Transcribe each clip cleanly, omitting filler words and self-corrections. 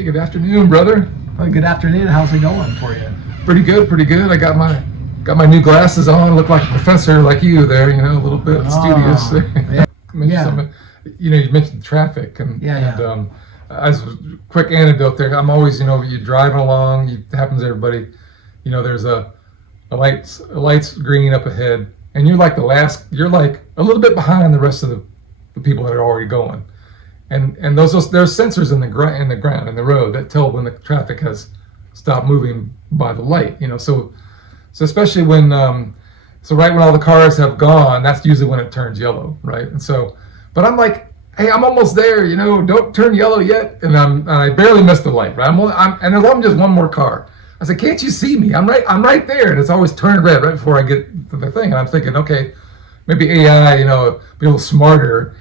Hey, good afternoon, brother. Well, good afternoon. How's it going for you? Pretty good, pretty good. I got my new glasses on. Look like a professor like you there, a little bit studious. Yeah. You mentioned traffic and as a quick anecdote there, I'm always, you're driving along, it happens to everybody, there's a light's green up ahead, and you're like you're like a little bit behind the rest of the people that are already going. And there's sensors in the ground, in the road, that tell when the traffic has stopped moving by the light. So especially when right when all the cars have gone, that's usually when it turns yellow, right? And so, but I'm like, hey, I'm almost there. Don't turn yellow yet, and I barely missed the light, right? And there's only just one more car. I said, can't you see me? I'm right there, and it's always turned red right before I get to the thing. And I'm thinking, okay, maybe AI, be a little smarter.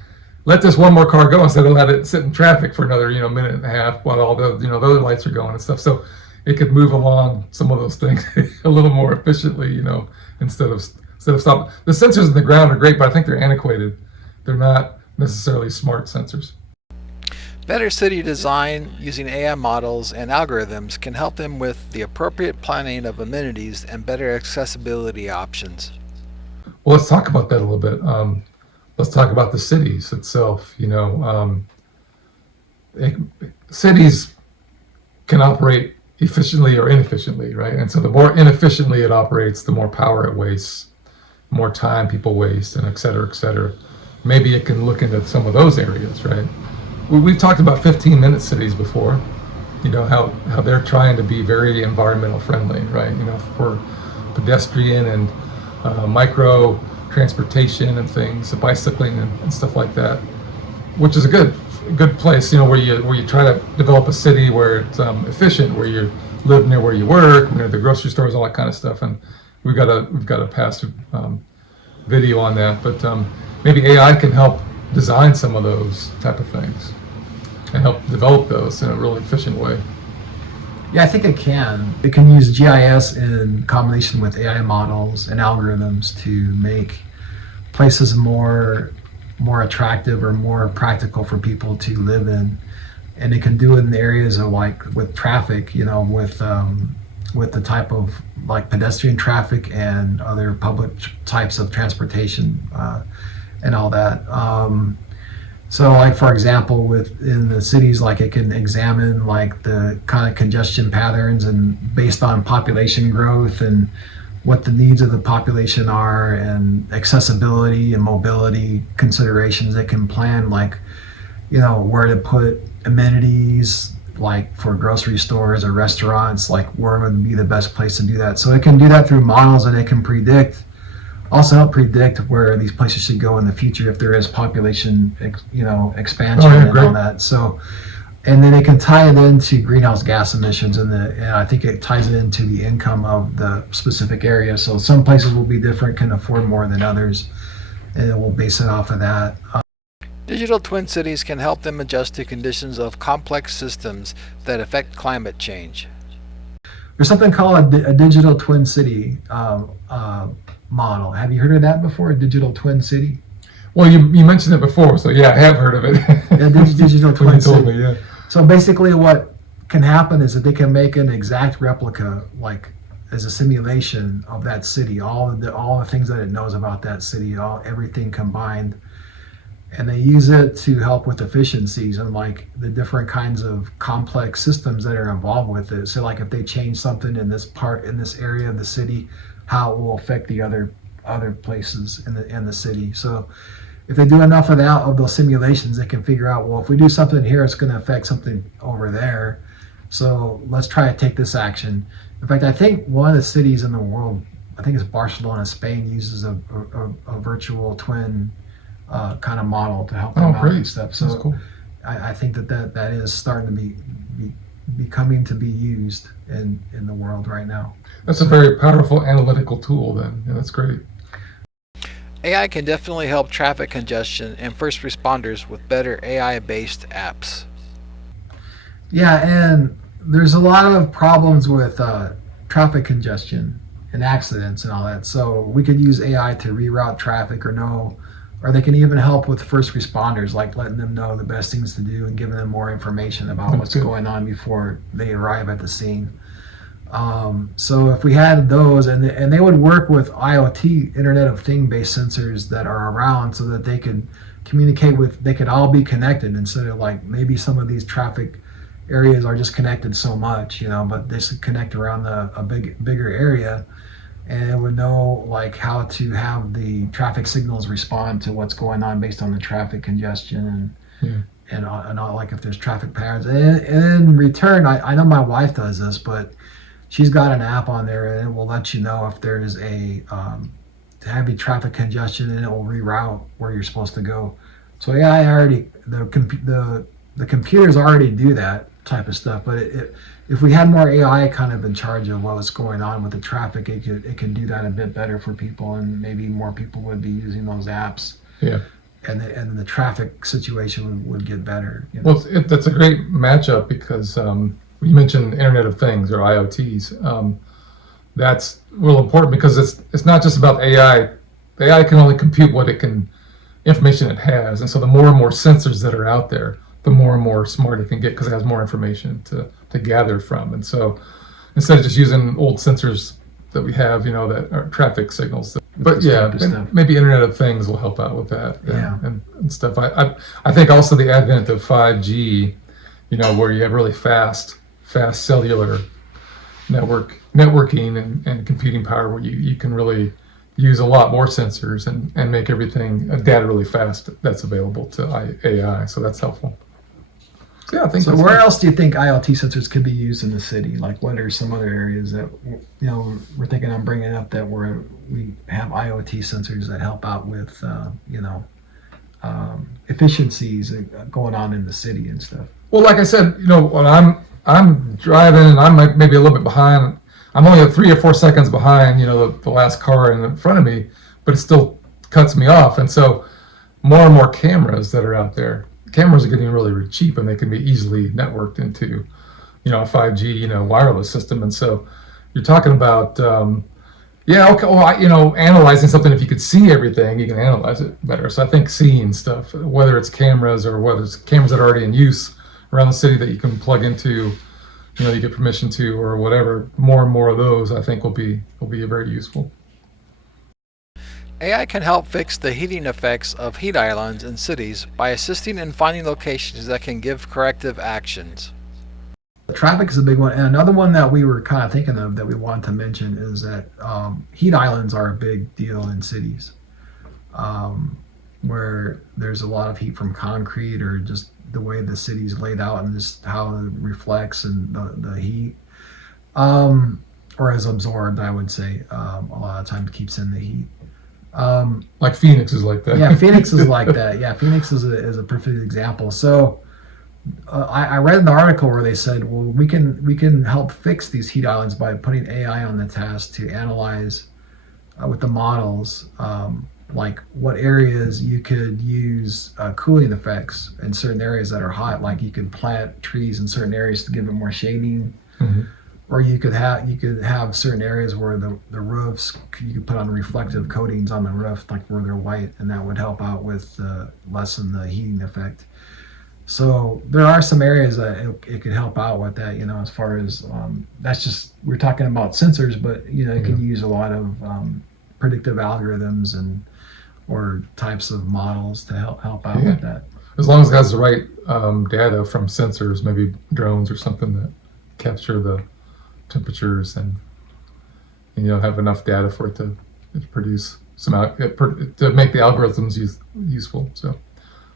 Let this one more car go instead of let it sit in traffic for another, minute and a half while all the, the other lights are going and stuff. So it could move along some of those things a little more efficiently, instead of stopping. The sensors in the ground are great, but I think they're antiquated. They're not necessarily smart sensors. Better city design using AI models and algorithms can help them with the appropriate planning of amenities and better accessibility options. Well, let's talk about that a little bit. Let's talk about the cities itself. Cities can operate efficiently or inefficiently, right? And so the more inefficiently it operates, the more power it wastes, more time people waste, and et cetera, et cetera. Maybe it can look into some of those areas, right? We've talked about 15-minute cities before, how they're trying to be very environmental friendly, right? For pedestrian and micro transportation and things, bicycling and stuff like that, which is a good place, where you try to develop a city where it's efficient, where you live near where you work, near the grocery stores, all that kind of stuff. And we've got a past video on that, but maybe AI can help design some of those type of things and help develop those in a really efficient way. Yeah, I think it can. It can use GIS in combination with AI models and algorithms to make places more attractive or more practical for people to live in. And it can do it in the areas of with traffic, with the type of pedestrian traffic and other public types of transportation and all that. So for example, within the cities, it can examine the kind of congestion patterns, and based on population growth and what the needs of the population are and accessibility and mobility considerations, it can plan where to put amenities for grocery stores or restaurants, where would be the best place to do that. So it can do that through models, and it can also help predict where these places should go in the future if there is population, expansion and all that. So, and then it can tie it into greenhouse gas emissions, and I think it ties it into the income of the specific area. So some places will be different, can afford more than others, and it will base it off of that. Digital twin cities can help them adjust to conditions of complex systems that affect climate change. There's something called a digital twin city model. Have you heard of that before? A digital twin city? Well, you mentioned it before, so yeah, I have heard of it. Yeah, digital twin city. Me, yeah. So basically, what can happen is that they can make an exact replica, as a simulation of that city, all the things that it knows about that city, everything combined, and they use it to help with efficiencies and the different kinds of complex systems that are involved with it. So if they change something in this area of the city, how it will affect the other places in the city. So if they do enough of those simulations, they can figure out, well, if we do something here, it's going to affect something over there. So let's try to take this action. In fact, I think one of the cities in the world, I think it's Barcelona, Spain, uses a virtual twin kind of model to help them out and stuff. So that's cool. I think that is starting to be becoming to be used in the world right now. That's a very powerful analytical tool then. Yeah, that's great. AI can definitely help traffic congestion and first responders with better AI-based apps. Yeah, and there's a lot of problems with traffic congestion and accidents and all that. So we could use AI to reroute traffic or know or they can even help with first responders, like letting them know the best things to do and giving them more information about what's going on before they arrive at the scene. So if we had those, and they would work with IoT, Internet of Things based sensors that are around, so that they could communicate with, they could all be connected, instead of like maybe some of these traffic areas are just connected so much, but they should connect around a bigger area, and it would know like how to have the traffic signals respond to what's going on based on the traffic congestion and all, like if there's traffic patterns. And in return, I know my wife does this, but she's got an app on there, and it will let you know if there's a heavy traffic congestion, and it will reroute where you're supposed to go. So yeah, the computers already do that type of stuff, but if we had more AI kind of in charge of what was going on with the traffic, it could do that a bit better for people, and maybe more people would be using those apps. Yeah. And the traffic situation would get better. Well, that's a great matchup, because you mentioned Internet of Things, or IoTs. That's real important, because it's not just about AI. The AI can only compute what information it has, and so the more and more sensors that are out there, the more and more smart it can get, because it has more information to gather from. And so instead of just using old sensors that we have, that are traffic signals. But yeah, maybe Internet of Things will help out with that and stuff. I think also the advent of 5G, where you have really fast cellular networking and computing power, where you can really use a lot more sensors and make everything data really fast that's available to AI. So that's helpful. So yeah, I think. So where else do you think IoT sensors could be used in the city? Like, what are some other areas that we're thinking of bringing up that we have IoT sensors that help out with efficiencies going on in the city and stuff? Well, like I said, when I'm driving and I'm maybe a little bit behind, I'm only 3 or 4 seconds behind, the last car in front of me, but it still cuts me off. And so more and more cameras that are out there, cameras are getting really, really cheap, and they can be easily networked into, a 5G, wireless system. And so you're talking about, analyzing something. If you could see everything, you can analyze it better. So I think seeing stuff, whether it's cameras or whether it's cameras that are already in use around the city that you can plug into, you get permission to, or whatever, more and more of those, I think will be very useful. AI can help fix the heating effects of heat islands in cities by assisting in finding locations that can give corrective actions. The traffic is a big one. And another one that we were kind of thinking of that we wanted to mention is that heat islands are a big deal in cities, where there's a lot of heat from concrete, or just the way the city's laid out, and just how it reflects and the heat, or is absorbed, I would say, a lot of times keeps in the heat. Like Phoenix is like that. Yeah, Phoenix is like that. Yeah, Phoenix is a perfect example. So I read an article where they said, well, we can help fix these heat islands by putting AI on the task to analyze with the models, like what areas you could use cooling effects in certain areas that are hot. Like you could plant trees in certain areas to give it more shading. Mm-hmm. Or you could have certain areas where the roofs, you could put on reflective coatings on the roof, like where they're white, and that would help out with lessen the heating effect. So there are some areas that it could help out with that, as far as that's just, we're talking about sensors, but it can use a lot of predictive algorithms or types of models to help out with that. As long as it has the right data from sensors, maybe drones or something that capture the temperatures and have enough data for it to produce to make the algorithms useful. So